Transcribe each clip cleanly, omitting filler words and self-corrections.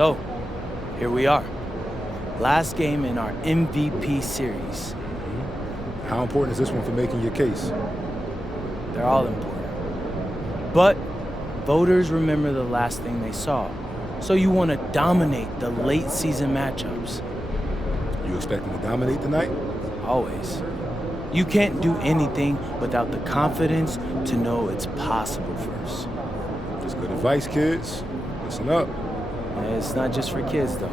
So, here we are. Last game in our MVP series. How important is this one for making your case? They're all important. But voters remember the last thing they saw. So you want to dominate the late season matchups. You expecting to dominate tonight? Always. You can't do anything without the confidence to know it's possible first. That's good advice, kids. Listen up. And it's not just for kids, though.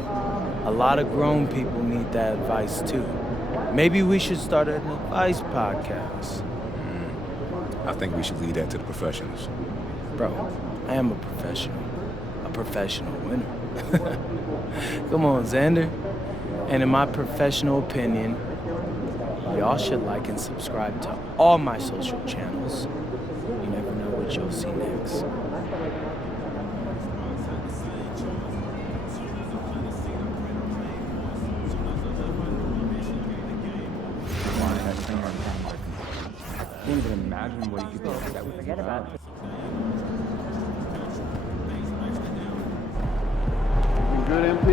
A lot of grown people need that advice, too. Maybe we should start an advice podcast. I think we should leave that to the professionals. Bro, I am a professional. A professional winner. Come on, Xander. And in my professional opinion, y'all should like and subscribe to all my social channels. You never know what you'll see next. I can't even imagine what you could do that we forget about. You good, MP?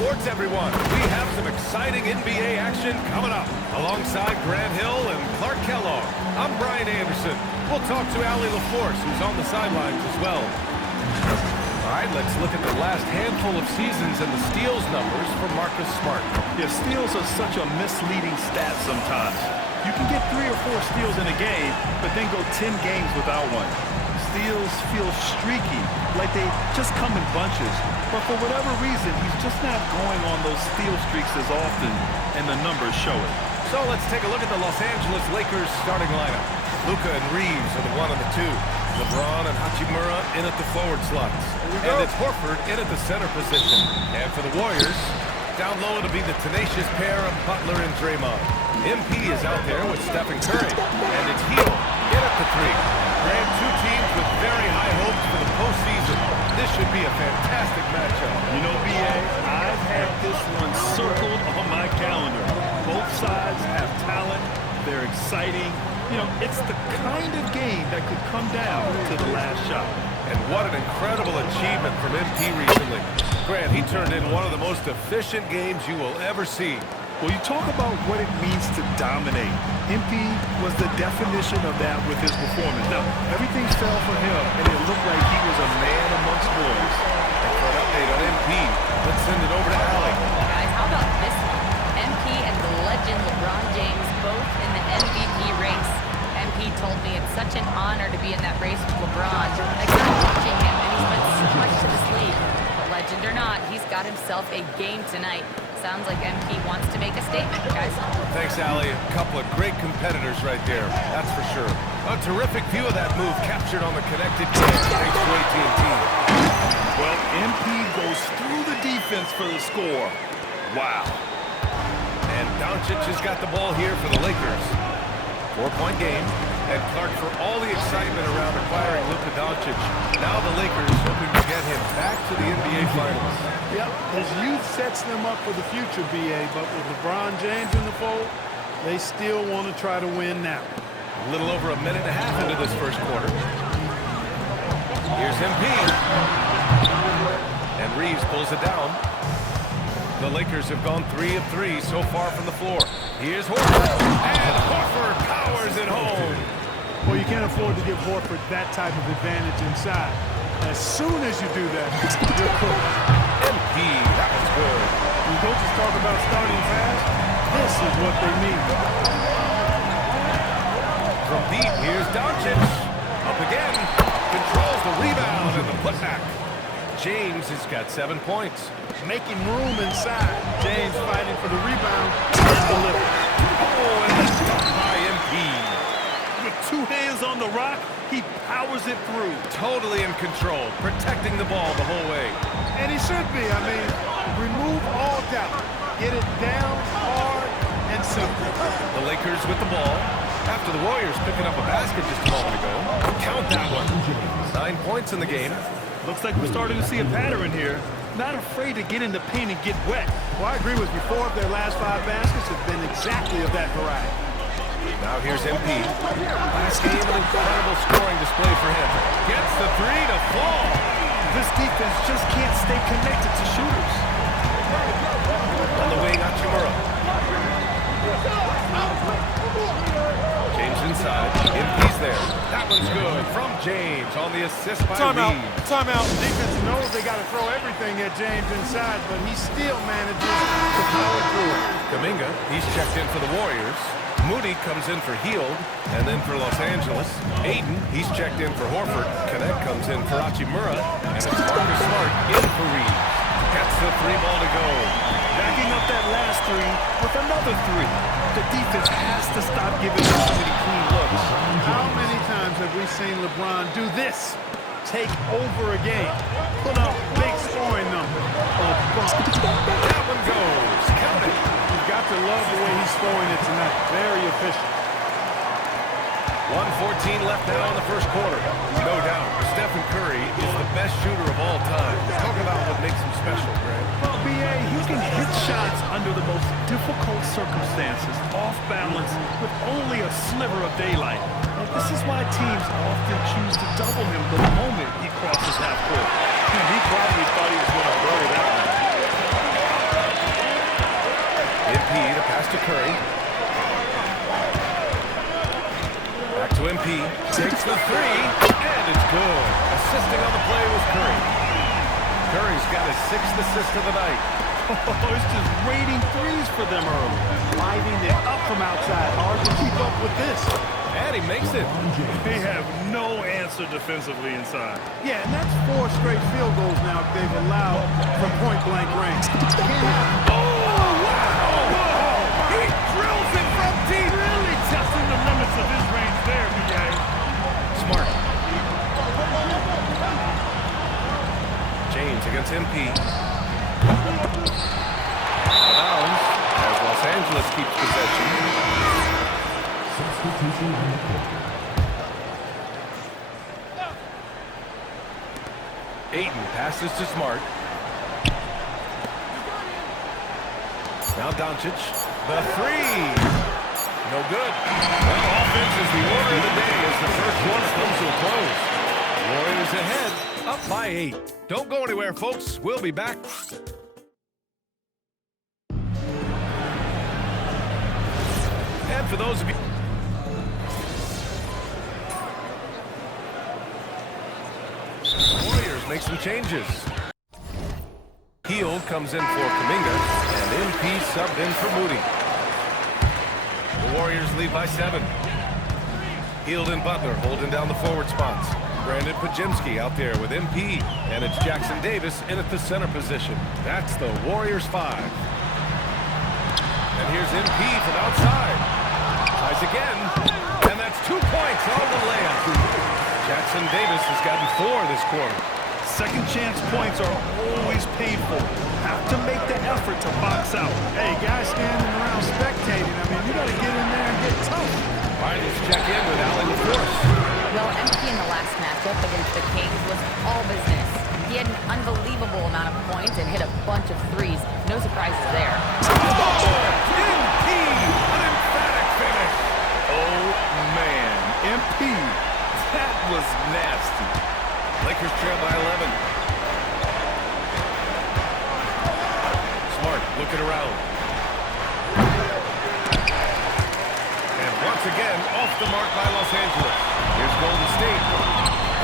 Sports, everyone. We have some exciting NBA action coming up. Alongside Grant Hill and Clark Kellogg, I'm Brian Anderson. We'll talk to Allie LaForce, who's on the sidelines as well. All right, let's look at the last handful of seasons and the steals numbers for Marcus Smart. Yeah, steals are such a misleading stat sometimes. You can get 3 or 4 steals in a game, but then go 10 games without one. Steals feel streaky, like they just come in bunches. But for whatever reason, he's just not going on those steal streaks as often, and the numbers show it. So let's take a look at the Los Angeles Lakers starting lineup. Luka and Reeves are the 1 and the 2. LeBron and Hachimura in at the forward slots. And it's Horford in at the center position. And for the Warriors, down low it'll be the tenacious pair of Butler and Draymond. MP is out there with Stephen Curry. And it's Hill in at the 3. Grant, 2 teams with very high hopes for the postseason. This should be a fantastic matchup. You know, B.A., I've had this one circled on my calendar. Both sides have talent. They're exciting. You know, it's the kind of game that could come down to the last shot. And what an incredible achievement from MP recently. Grant, he turned in one of the most efficient games you will ever see. Well, you talk about what it means to dominate. MP was the definition of that with his performance. Now, everything fell for him, and it looked like he was a man amongst boys. And for an update on MP, let's send it over to Allie. Guys, how about this one? MP and the legend LeBron James both in the MVP race. MP told me it's such an honor to be in that race with LeBron. I started watching him, and he's been so much to this league. But legend or not, he's got himself a game tonight. Sounds like MP wants to make a statement, guys. Thanks, Allie. A couple of great competitors right there, that's for sure. A terrific view of that move captured on the connected game thanks to AT&T. Well, MP goes through the defense for the score. Wow. And Doncic has got the ball here for the Lakers. 4-point game. And Clark, for all the excitement around acquiring Luka Doncic, now the Lakers hoping to get him back to the NBA Finals. Yep, his youth sets them up for the future, B.A., but with LeBron James in the fold, they still want to try to win now. A little over a minute and a half into this first quarter. Here's MP. And Reeves pulls it down. The Lakers have gone 3 of 3 so far from the floor. Here's Horford. And Horford powers it home. Well, you can't afford to give Horford that type of advantage inside. As soon as you do that, you're cooked. MP, that was good. When coaches talk about starting fast, this is what they mean. From deep, here's Doncic. Up again. Controls the rebound and the putback. James has got 7 points. Making room inside. James fighting for the rebound and delivers. Oh, and it's stopped by MP. With 2 hands on the rock, he powers it through. Totally in control, protecting the ball the whole way. And he should be. I mean, remove all doubt. Get it down hard and simple. The Lakers with the ball. After the Warriors picking up a basket just a moment ago. Count that one. 9 points in the game. Looks like we're starting to see a pattern here. Not afraid to get in the paint and get wet. Well, I agree with you. 4 of their last 5 baskets have been exactly of that variety. Now here's MP. Last game, an incredible scoring display for him. Gets the 3 to fall. This defense just can't stay connected to shooters. On the wing, Hachimura. James inside. MP's there. That one's good from James on the assist by Reed. Timeout. The defense knows they got to throw everything at James inside, but he still manages to power through it. Kuminga, he's checked in for the Warriors. Moody comes in for Hield, and then for Los Angeles. Ayton, he's checked in for Horford. Connect comes in for Hachimura, and it's Marcus Smart in for Reed. Gets the 3 ball to go. Backing up that last 3 with another 3. The defense has to stop giving them so many clean looks. How many times have we seen LeBron do this? Take over a game. Put up big scoring numbers. That one goes. Count it. You've got to love the way he's scoring it tonight. Very efficient. 1:14 left now in the first quarter. No doubt, Stephen Curry is the best shooter of all time. Talk about what makes him special, Greg. Well, B.A., he can hit shots under the most difficult circumstances, off balance, with only a sliver of daylight. And this is why teams often choose to double him the moment he crosses half court. And he probably thought he was going to bury that one. MP to pass to Curry. Back to MP. Takes the 3, and it's good. Assisting on the play was Curry. Curry's got his 6th assist of the night. Oh, it's just raining threes for them early. Lighting it up from outside. Hard to keep up with this. And he makes it. They have no answer defensively inside. Yeah, and that's 4 straight field goals now they've allowed from point-blank range. Oh, wow! He drills it from deep. Really testing the limits of his range there, B.A. Smart. James against MP. Out of bounds as Los Angeles keeps possession. Ayton passes to Smart. Now Doncic. The 3. No good. Well, offense is the order of the day as the first one comes to a close. Warriors ahead, up by 8. Don't go anywhere, folks. We'll be back. And for those of you... Warriors make some changes. Hield comes in for Kuminga, and MP subbed in for Moody. The Warriors lead by 7. Hield and Butler holding down the forward spots. Brandon Pajemski out there with MP, and it's Jackson Davis in at the center position. That's the Warriors 5. And here's MP from outside. Tries again, and that's 2 points on the layup. Jackson Davis has gotten 4 this quarter. Second chance points are always painful. Have to make the effort to box out. Hey, guys standing around spectating. I mean, you got to get in there and get tough. All right, let's check in with Allen LaForce. Well, MP in the last matchup against the Kings was all business. He had an unbelievable amount of points and hit a bunch of threes. No surprises there. MP, an emphatic finish. Oh, man. MP, that was nasty. Lakers trail by 11. Smart looking around. And once again, off the mark by Los Angeles. Here's Golden State.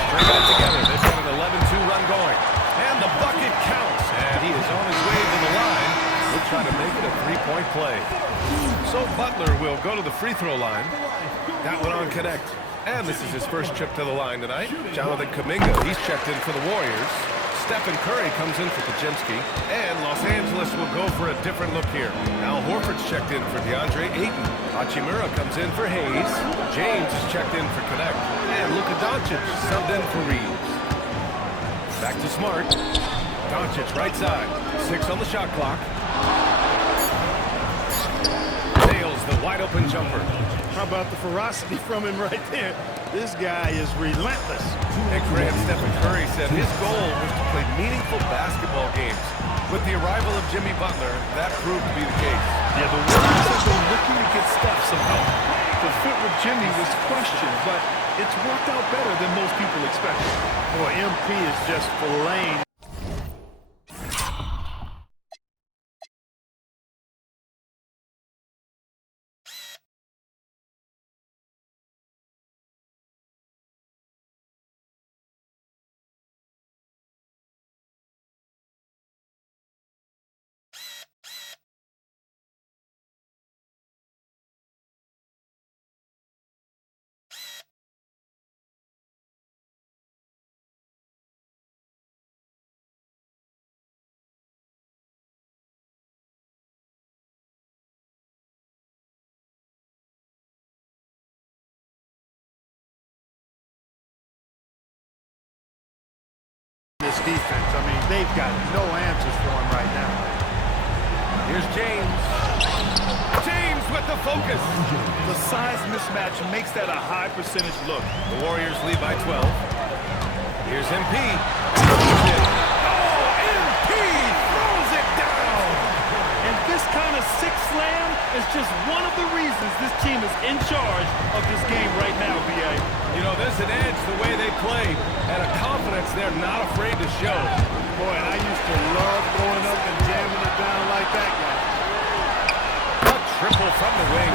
String it together. They've got an 11-2 run going. And the bucket counts. And he is on his way to the line. We'll try to make it a 3-point play. So Butler will go to the free throw line. That one on connect. And this is his first trip to the line tonight. Jonathan Kuminga, he's checked in for the Warriors. Stephen Curry comes in for Pajemski. And Los Angeles will go for a different look here. Al Horford's checked in for DeAndre Ayton. Hachimura comes in for Hayes. James is checked in for Connect. And Luka Doncic subbed in for Reeves. Back to Smart. Doncic right side. 6 on the shot clock. Nails the wide open jumper. How about the ferocity from him right there? This guy is relentless. And Grant Stephen Curry said his goal was to play meaningful basketball games. With the arrival of Jimmy Butler, that proved to be the case. Yeah, the Warriors have been looking to get Steph some help. The fit with Jimmy was questioned, but it's worked out better than most people expected. Boy, MP is just filleting. This defense, I mean, they've got no answers for him right now. Here's James. James with the focus. The size mismatch makes that a high percentage look. The Warriors lead by 12. Here's MP. Oh, MP throws it down. And this kind of six slam is just one of the reasons this team is in charge of this game right now, B.A. You know, there's an edge the way they play and a confidence they're not afraid to show. Boy, I used to love going up and jamming it down like that guy. A triple from the wing.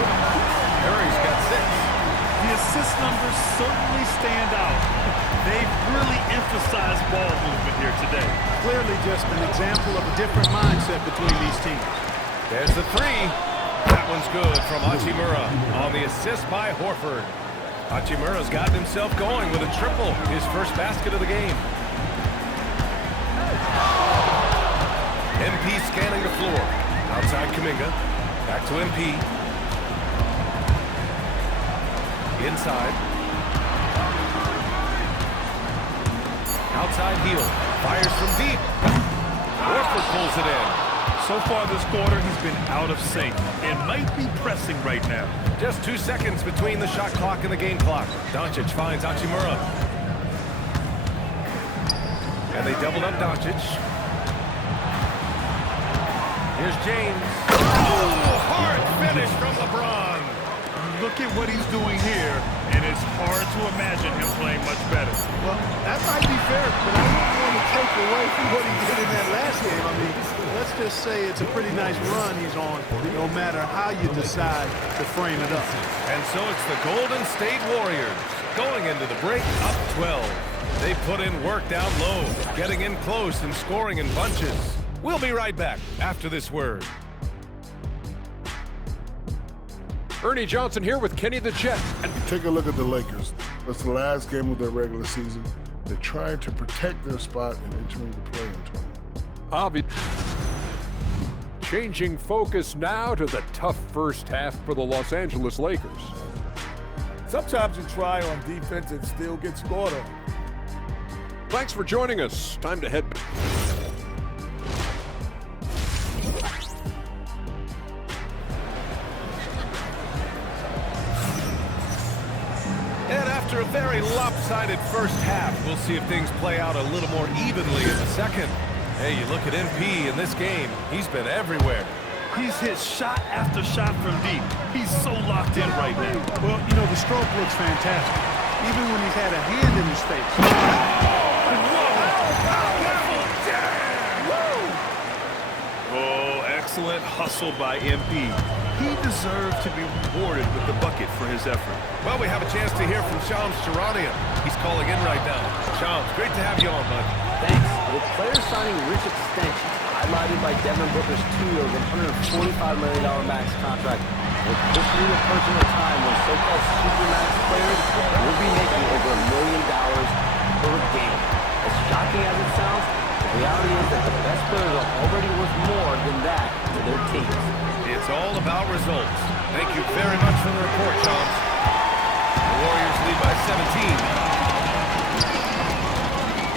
Curry's got 6. The assist numbers certainly stand out. They've really emphasized ball movement here today. Clearly just an example of a different mindset between these teams. There's the 3. That one's good from Hachimura on the assist by Horford. Hachimura's gotten himself going with a triple, his first basket of the game. MP scanning the floor. Outside Kuminga. Back to MP. Inside. Outside heel. Fires from deep. Horford pulls it in. So far this quarter, he's been out of sync and might be pressing right now. Just 2 seconds between the shot clock and the game clock. Doncic finds Hachimura. And they doubled up Doncic. Here's James. Oh, hard finish from LeBron. Look at what he's doing here, and it's hard to imagine him playing much better. Well, that might be fair, but I don't want to take away from what he did in that last game. I mean, let's just say it's a pretty nice run he's on, no matter how you decide to frame it up. And so it's the Golden State Warriors going into the break up 12. They put in work down low, getting in close and scoring in bunches. We'll be right back after this word. Ernie Johnson here with Kenny the Jet. Take a look at the Lakers. That's the last game of their regular season. They're trying to protect their spot in entering the play-in tournament. Changing focus now to the tough first half for the Los Angeles Lakers. Sometimes you try on defense and still get scored on. Thanks for joining us. Time to head back. And after a very lopsided first half, we'll see if things play out a little more evenly in the second. Hey, you look at MP in this game, he's been everywhere. He's hit shot after shot from deep. He's so locked in right now. Well, you know, the stroke looks fantastic, even when he's had a hand in his face. Oh, excellent hustle by MP. He deserved to be rewarded with the bucket for his effort. Well, we have a chance to hear from Shams Charania. He's calling in right now. Shams, great to have you on, bud. Thanks. With players signing rich extensions, highlighted by Devin Booker's 2-year, $145 million max contract, with this new personal time when so-called supermax players will be making over $1 million per game. As shocking as it sounds, the reality is that the best players are already worth more than that to their teams. It's all about results. Thank you very much for the report, Shams. The Warriors lead by 17.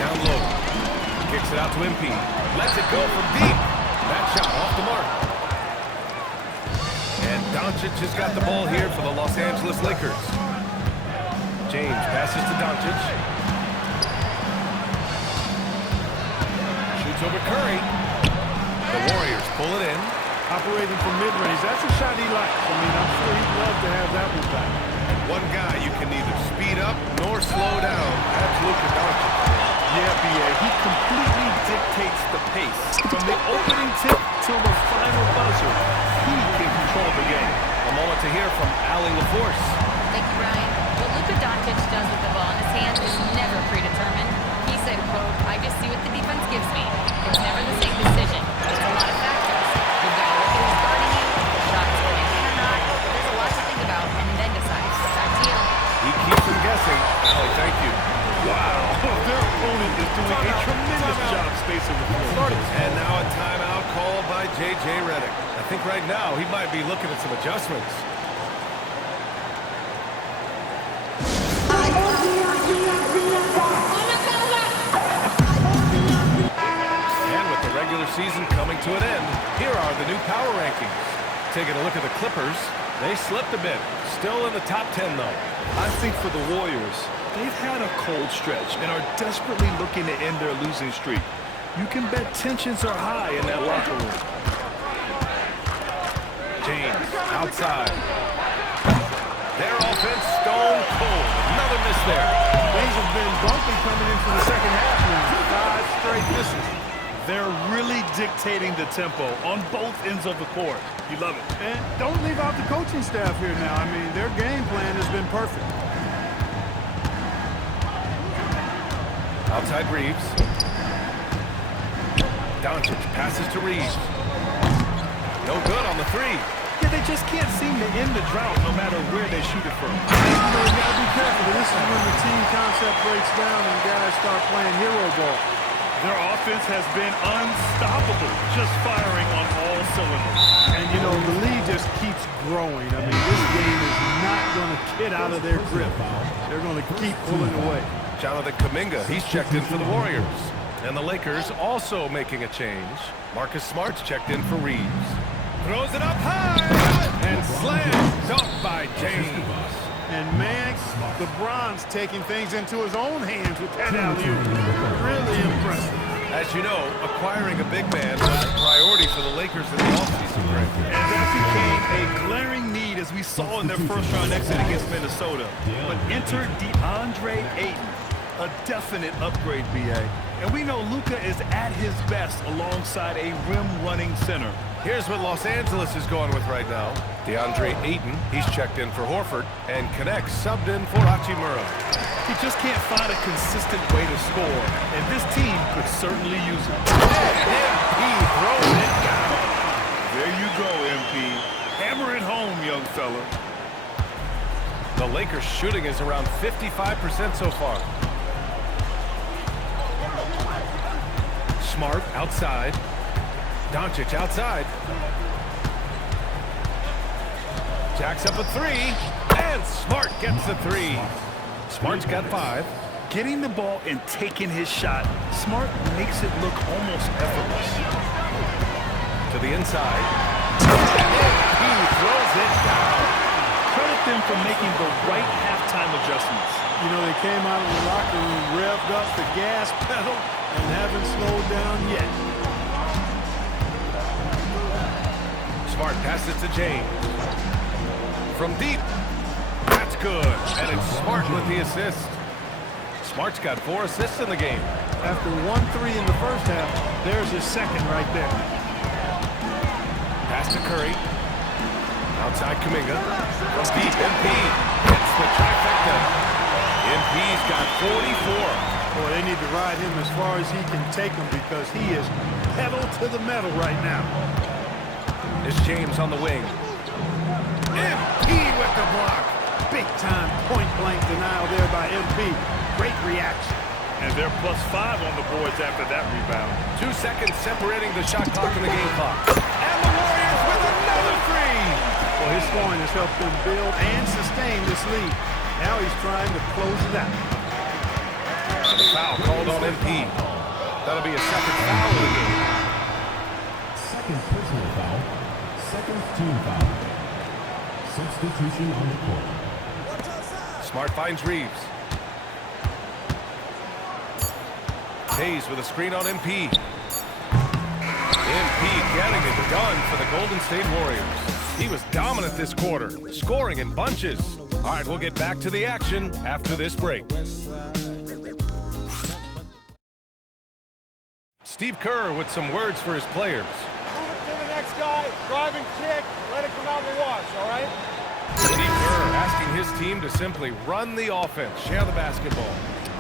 Down low. Kicks it out to MP. Lets it go from deep. That shot off the mark. And Doncic has got the ball here for the Los Angeles Lakers. James passes to Doncic. Shoots over Curry. The Warriors pull it in. Operating from mid-range, that's a shot he likes. I mean, I'm sure he'd love to have that one back. One guy you can neither speed up nor slow down. That's Luka Doncic. Yeah, B.A., he completely dictates the pace. From the opening tip till the final buzzer, he can control the game. A moment to hear from Allie LaForce. Thank you, Ryan. What Luka Doncic does with the ball in his hand is never predetermined. He said, quote, "I just see what the defense gives me. It's never the same decision. It's a lot of factors. You've got to look at who's guarding you, shots going in or not. There's a lot to think about, and then decide. Back to you." He keeps them guessing. Allie, thank you. Wow, their opponent is doing a tremendous job spacing the floor. And now a timeout called by J.J. Redick. I think right now he might be looking at some adjustments. And with the regular season coming to an end, here are the new power rankings. Taking a look at the Clippers, they slipped a bit. Still in the top 10, though. I think for the Warriors, they've had a cold stretch and are desperately looking to end their losing streak. You can bet tensions are high in that locker room. James, outside. Their offense stone cold. Another miss there. Things have been bumpy coming into the second half now. 5 straight misses. They're really dictating the tempo on both ends of the court. You love it. And don't leave out the coaching staff here now. I mean, their game plan has been perfect. Outside Reeves. Doncic passes to Reeves. No good on the three. Yeah, they just can't seem to end the drought no matter where they shoot it from. You know, you gotta be careful. This is when the team concept breaks down and guys start playing hero ball. Their offense has been unstoppable, just firing on all cylinders. And, you know, the lead just keeps growing. I mean, this game is not going to get out of their grip. They're going to keep pulling away. Jonathan Kuminga, he's checked in for the Warriors. And the Lakers also making a change. Marcus Smart's checked in for Reeves. Throws it up high and slams dunked by James. And man, LeBron's taking things into his own hands with that alley-oop. Really impressive. As you know, acquiring a big man was a priority for the Lakers in the offseason, Greg. And that became a glaring need as we saw in their first-round exit against Minnesota. But enter DeAndre Ayton, a definite upgrade, B.A. And we know Luka is at his best alongside a rim-running center. Here's what Los Angeles is going with right now. DeAndre Ayton, he's checked in for Horford, and Connect subbed in for Hachimura. He just can't find a consistent way to score, and this team could certainly use it. MP throws it down. There you go, MP. Hammer it home, young fella. The Lakers shooting is around 55% so far. Smart outside. Doncic outside. Jacks up a three, and Smart gets the three. Smart's got 5. Getting the ball and taking his shot, Smart makes it look almost effortless. To the inside. And he throws it down. Credit them for making the right halftime adjustments. You know, they came out of the locker room, revved up the gas pedal, and haven't slowed down yet. Smart passes to James. From deep. That's good. And it's Smart with the assist. Smart's got 4 assists in the game. After 1-3 in the first half, there's his second right there. Pass to Curry. Outside Kuminga. From deep, MP hits the trifecta. MP's got 44. Boy, they need to ride him as far as he can take them because he is pedal to the metal right now. It's James on the wing. MP with the block. Big-time point-blank denial there by MP. Great reaction. And they're +5 on the boards after that rebound. 2 seconds separating the shot clock and the game clock. And the Warriors with another 3. Well, his scoring has helped them build and sustain this lead. Now he's trying to close it out. And the foul called on MP. That'll be a second foul of the game. Second personal foul. Second team foul. Substitution on the court. Smart finds Reeves. Hayes with a screen on MP. MP getting it done for the Golden State Warriors. He was dominant this quarter, scoring in bunches. All right, we'll get back to the action after this break. Steve Kerr with some words for his players. Move it to the next guy, drive and kick, let it come out the wash, all right? Steve Kerr asking his team to simply run the offense, share the basketball.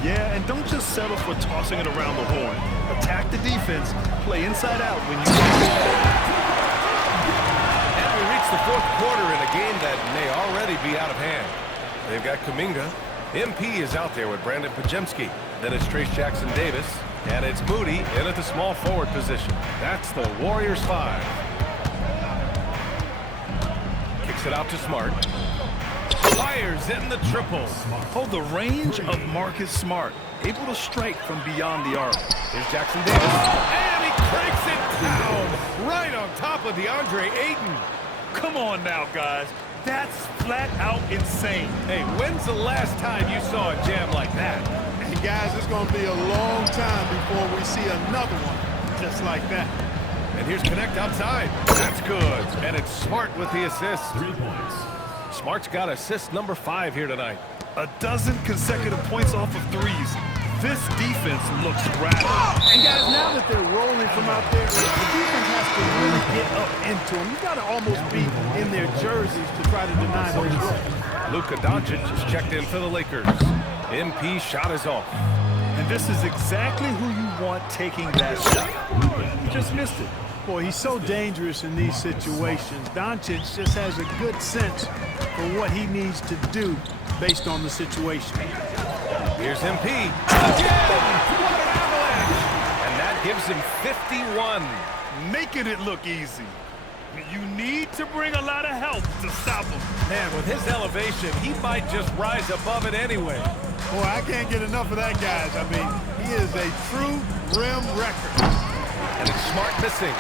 Yeah, and don't just settle for tossing it around the horn. Attack the defense, play inside out when you And we reach the fourth quarter in a game that may already be out of hand. They've got Kuminga. MP is out there with Brandon Pajemski. Then it's Trace Jackson-Davis. And it's Moody in at the small forward position. That's the Warriors 5. Kicks it out to Smart. Fires in the triple. Oh, the range of Marcus Smart. Able to strike from beyond the arc. Here's Jackson-Davis. And he cranks it down. Right on top of DeAndre Ayton. Come on now, guys. That's flat out insane. Hey, when's the last time you saw a jam like that? And guys, it's going to be a long time before we see another one just like that. And here's Connect outside. That's good. And it's Smart with the assist. 3 points. Smart's got assist number 5 here tonight. A dozen consecutive points off of threes. This defense looks rattled. And guys, now that they're rolling from out there, the defense has to really get up into them. You've got to almost be in their jerseys to try to deny those looks. Luka Doncic is checked in for the Lakers. MP shot is off. And this is exactly who you want taking that shot. He just missed it. Boy, he's so dangerous in these situations. Doncic just has a good sense for what he needs to do based on the situation. Here's MP. Again! What an avalanche! And that gives him 51. Making it look easy. You need to bring a lot of help to stop him. Man, with his elevation, he might just rise above it anyway. Boy, I can't get enough of that, guys. I mean, he is a true rim wrecker. And it's Smart missing.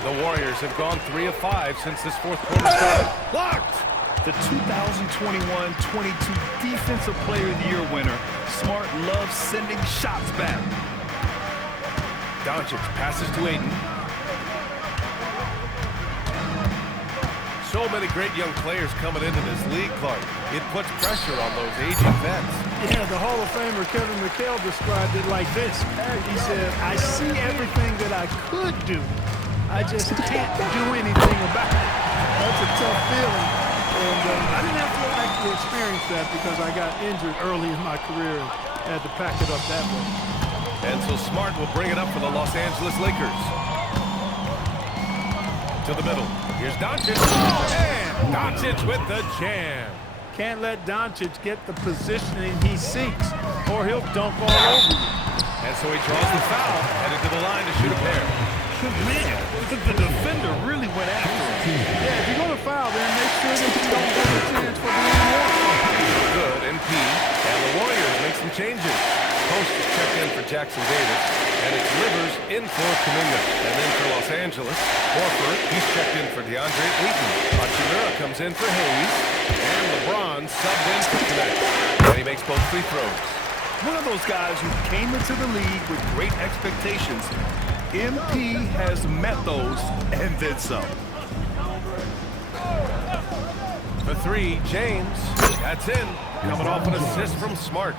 The Warriors have gone 3 of 5 since this fourth quarter started. Blocked! The 2021-22 Defensive Player of the Year winner, Smart loves sending shots back. Doncic passes to Ayton. So many great young players coming into this league, Clark. It puts pressure on those aging vets. Yeah, the Hall of Famer Kevin McHale described it like this. He said, I see everything that I could do. I just can't do anything about it. That's a tough feeling. And I didn't have to actually experience that because I got injured early in my career and had to pack it up that way. And so Smart will bring it up for the Los Angeles Lakers. To the middle. Here's Doncic. And Doncic with the jam. Can't let Doncic get the positioning he seeks, or he'll dunk all over you. And so he draws the foul, headed to the line to shoot a pair. Man, the defender really went after him. Yeah, if you're going to foul, then make sure that you don't get a chance for the one. Good, MP. And the Warriors make some changes. Post is checked in for Jackson-Davis. And it's Livers in for Kuminga. And then for Los Angeles, Horford, he's checked in for DeAndre Ayton. Mycerear comes in for Hayes. And LeBron subbed in for Connect. And he makes both free throws. One of those guys who came into the league with great expectations. MP has met those and then some. For 3, James. That's in. Coming off an assist from Smart.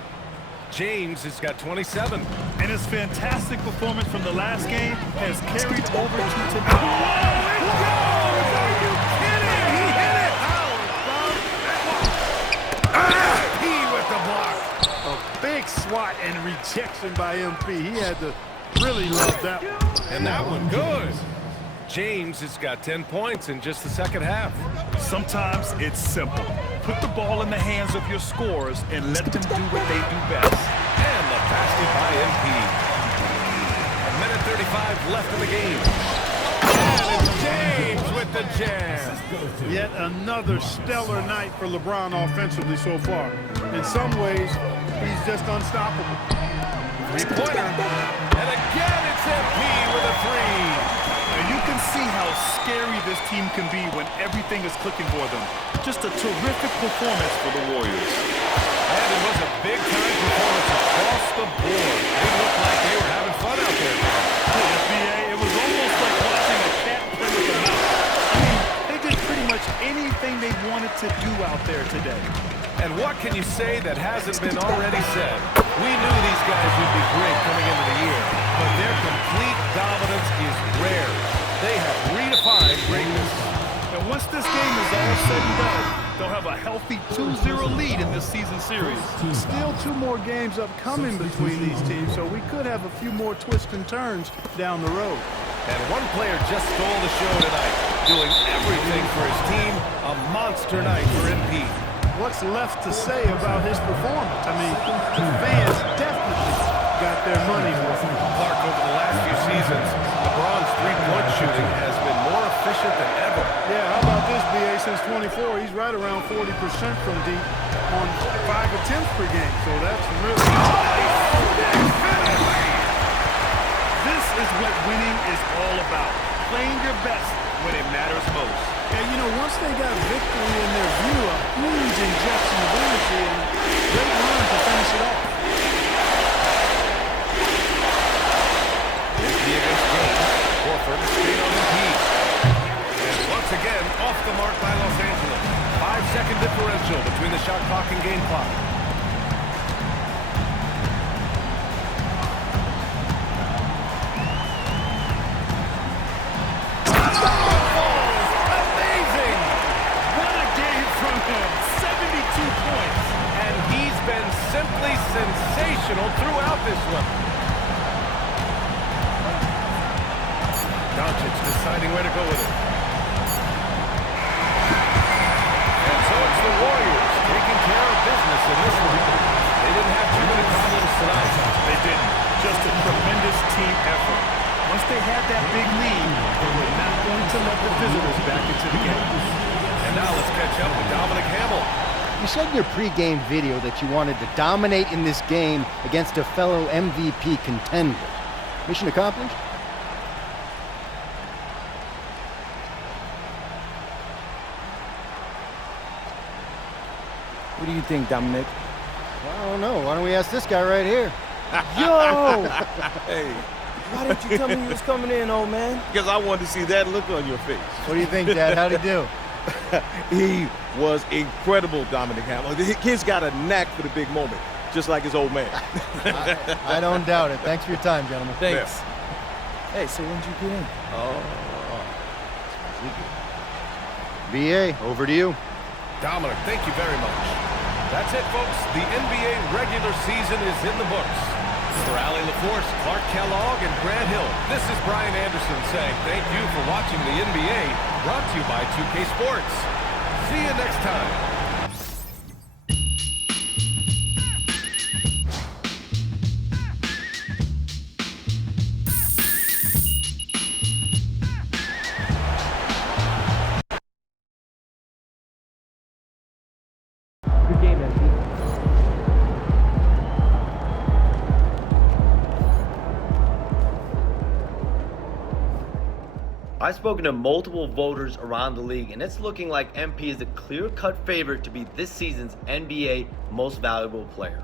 James has got 27. And his fantastic performance from the last game has carried over to tonight. It goes! Are you kidding? He hit it! MP with the block. A big swat and rejection by MP. He had to really love that one. And that one good. James has got 10 points in just the second half. Sometimes it's simple. Put the ball in the hands of your scorers and let them do what they do best. And the basket by MP. A minute 35 left in the game. And it's James with the jam. Yet another stellar night for LeBron offensively so far. In some ways, he's just unstoppable. Three-pointer. And again, it's MP with a 3. And you can see how scary this team can be when everything is clicking for them. Just a terrific performance for the Warriors. And it was a big-time performance across the board. They looked like they were having fun out there. It was almost like watching a cat play with a mouse. I mean, they did pretty much anything they wanted to do out there today. And what can you say that hasn't been already said? We knew these guys would be great coming into the year, but their complete dominance is rare. They have redefined greatness. And once this game is all said and done, they'll have a healthy 2-0 lead in this season series. Still 2 more games upcoming between these teams, so we could have a few more twists and turns down the road. And one player just stole the show tonight, doing everything for his team. A monster night for MP. What's left to say about his performance? I mean, the fans definitely got their money worth. Clark, over the last few seasons, LeBron's three-point shooting has been more efficient than ever. Yeah, how about this, BA? Since 24, he's right around 40% from deep on 5 attempts per game, so that's really This is what winning is all about. Playing your best when it matters most. And, you know, once they got victory in their view, a huge injection of energy and great run to finish it off. Empty against James. Horford straight on the key. And once again, off the mark by Los Angeles. 5-second differential between the shot clock and game clock. Simply sensational throughout this one. Doncic deciding where to go with it. And so it's the Warriors taking care of business in this one. They didn't have too many problems tonight. They didn't. Just a tremendous team effort. Once they had that big lead, they were not going to let the visitors back into the game. And now let's catch up with Dominic Hamill. You said in your pregame video that you wanted to dominate in this game against a fellow MVP contender. Mission accomplished? What do you think, Dominic? I don't know. Why don't we ask this guy right here? Yo! Hey. Why didn't you tell me you was coming in, old man? Because I wanted to see that look on your face. What do you think, Dad? How'd he do? He was incredible, Dominic Hamill. The kid's got a knack for the big moment, just like his old man. I don't doubt it. Thanks for your time, gentlemen. Thanks. Hey, so when'd you get in? BA, over to you. Dominic, thank you very much. That's it, folks. The NBA regular season is in the books. For Allie LaForce, Clark Kellogg, and Grant Hill, this is Brian Anderson saying thank you for watching the NBA, brought to you by 2K Sports. See you next time. I've spoken to multiple voters around the league, and it's looking like MP is the clear-cut favorite to be this season's NBA Most Valuable Player.